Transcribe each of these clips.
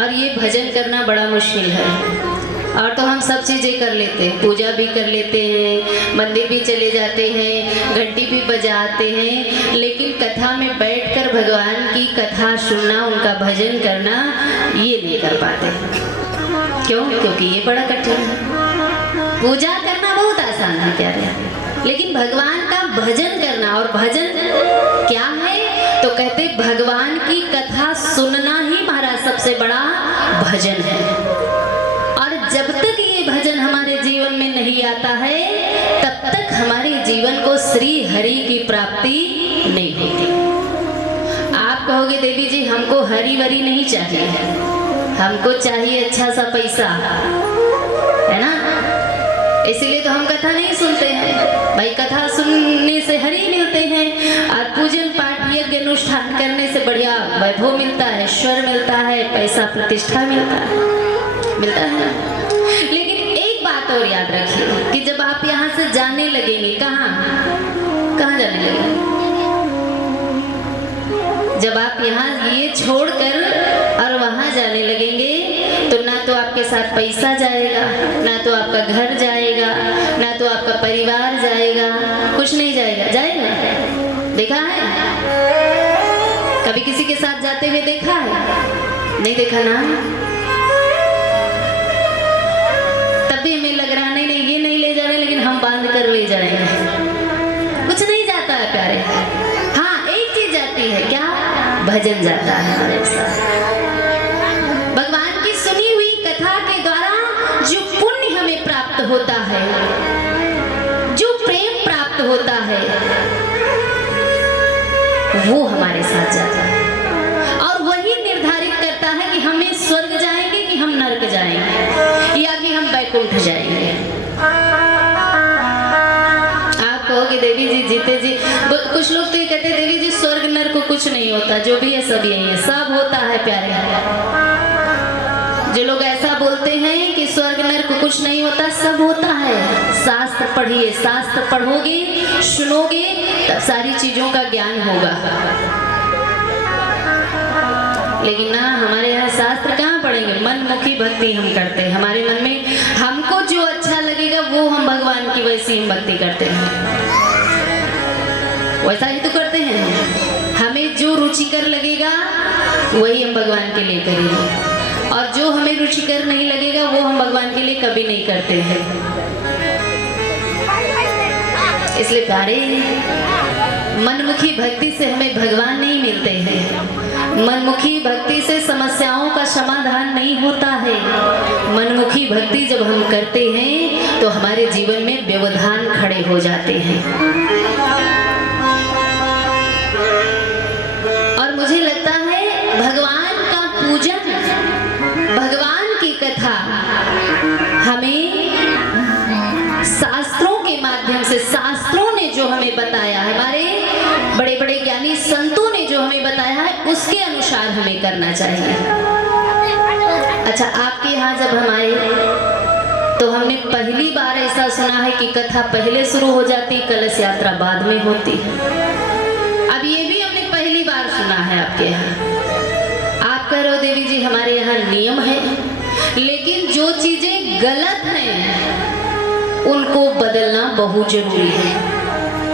और ये भजन करना बड़ा मुश्किल है। और तो हम सब चीज़ें कर लेते हैं, पूजा भी कर लेते हैं, मंदिर भी चले जाते हैं, घंटी भी बजाते हैं, लेकिन कथा में बैठकर भगवान की कथा सुनना, उनका भजन करना, ये नहीं कर पाते। क्यों? क्योंकि ये बड़ा कठिन है। पूजा करना बहुत आसान है प्यारे, लेकिन भगवान का भजन करना, और भजन क्या है तो कहते भगवान की कथा सुनना ही हमारा सबसे बड़ा भजन है। और जब तक ये भजन हमारे जीवन में नहीं आता है, तब तक हमारे जीवन को श्री हरि की प्राप्ति नहीं होती। आप कहोगे देवी जी हमको हरि वरी नहीं चाहिए, हमको चाहिए अच्छा सा पैसा, है ना, इसीलिए तो हम कथा नहीं सुनते हैं। भाई कथा सुनने से हरि मिलते हैं, और पूजन पाठ यज्ञ अनुष्ठान करने से बढ़िया वैभव मिलता है, ऐश्वर्य मिलता है, पैसा प्रतिष्ठा मिलता है। लेकिन एक बात और याद रखिए कि जब आप यहाँ से जाने लगेंगे, कहाँ जाने लगेंगे? जब आप यहाँ ये छोड़कर और वहाँ जाने लगेंगे, तो ना तो आपके साथ पैसा जाएगा, ना तो आपका घर जाएगा, ना तो आपका परिवार जाएगा, कुछ नहीं जाएगा। जाएगा? देखा है? कभी किसी के साथ जाते हुए देखा है? नहीं देखा ना? तब भी हमें लग रहा नहीं ये नहीं ले जा रहे, लेकिन हम बांध कर ले जाएंगे। कुछ नहीं जाता है प्यारे। हाँ, एक चीज जाती है, क्या? भजन जाता है हमारे साथ। भगवान की सुनी हुई कथा के द्वारा जो पुण्य हमें प्राप्त होता है, जो प्रेम प्राप्त होता है, वो हमारे साथ जाता है, और वही निर्धारित करता है कि हमें स्वर्ग जाएंगे कि हम नरक जाएंगे, या कि हम वैकुंठ जाएंगे। आप कहोगे देवी जी जीते जी, कुछ लोग तो ये कहते हैं देवी जी स्वर्ग नरक को कुछ नहीं होता, जो भी है सब यही है। सब होता है प्यारे। जो लोग ऐसा बोलते हैं कि स्वर्ग नरक कुछ नहीं होता, सब होता है। शास्त्र पढ़िए, शास्त्र पढ़ोगे, सुनोगे, तब सारी चीजों का ज्ञान होगा। लेकिन ना, हमारे यहाँ शास्त्र कहाँ पढ़ेंगे? मनमुखी भक्ति हम करते हैं। हमारे मन में हमको जो अच्छा लगेगा वो हम भगवान की वैसी हम भक्ति करते हैं, वैसा ही तो करते हैं। हमें जो रुचिकर लगेगा वही हम भगवान के लिए करेंगे, और जो हमें रुचिकर नहीं लगेगा वो हम भगवान के लिए कभी नहीं करते हैं। इसलिए प्यारे, मनमुखी भक्ति से हमें भगवान नहीं मिलते हैं। मनमुखी भक्ति से समस्याओं का समाधान नहीं होता है। मनमुखी भक्ति जब हम करते हैं तो हमारे जीवन में व्यवधान खड़े हो जाते हैं। और मुझे लगता है भगवान का पूजन, भगवान की कथा हमें शास्त्रों के माध्यम से, शास्त्रों ने जो हमें बताया, हमारे बड़े बड़े ज्ञानी संतों ने जो हमें बताया है, उसके अनुसार हमें करना चाहिए। अच्छा, आपके यहाँ जब हम आए तो हमने पहली बार ऐसा सुना है कि कथा पहले शुरू हो जाती, कलश यात्रा बाद में होती है। अब ये भी हमने पहली बार सुना है आपके यहाँ। आप कह रहे हो देवी जी हमारे यहाँ नियम है, लेकिन जो चीजें गलत हैं उनको बदलना बहुत जरूरी है।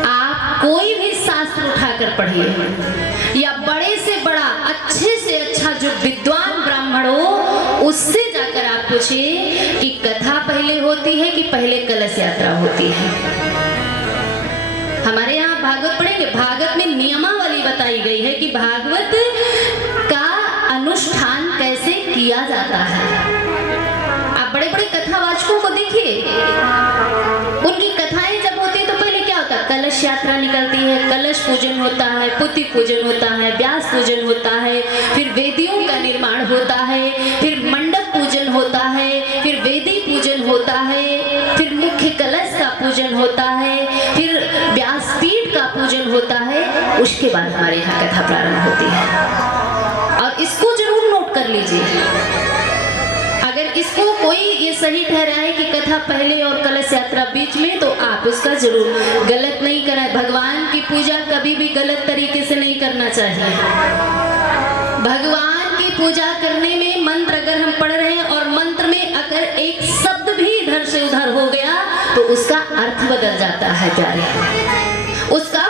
आप कोई भी शास्त्र उठाकर पढ़िए, या बड़े से बड़ा, अच्छे से अच्छा जो विद्वान ब्राह्मण हो, उससे जाकर आप पूछिए कि कथा पहले होती है कि पहले कलश यात्रा होती है। हमारे यहाँ भागवत पढ़ेंगे, भागवत में नियमावली बताई गई है कि भागवत का अनुष्ठान कैसे किया जाता है। आप बड़े बड़े कथावाचकों को देखिए, उनकी कथाएं जब होती है तो पहले क्या होता है? कलश यात्रा निकलती है, कलश पूजन होता है, पुति पूजन होता है, व्यास पूजन होता है, फिर वेदियों का निर्माण होता है, फिर मंडप पूजन होता है, फिर वेदी पूजन होता है, फिर मुख्य कलश का पूजन होता है, फिर व्यासपीठ का पूजन होता है। उसके बाद हमारे यहाँ कथा प्रारंभ होती है। और इसको जरूर नोट कर लीजिए। अगर इसको कोई ये सही ठहराए कि कथा पहले और कलश यात्रा बीच में, तो आप उसका जरूर गलत नहीं कराए। भगवान की पूजा कभी भी गलत तरीके से नहीं करना चाहिए। भगवान की पूजा करने में मंत्र उसका अर्थ बदल जाता है प्यारे, उसका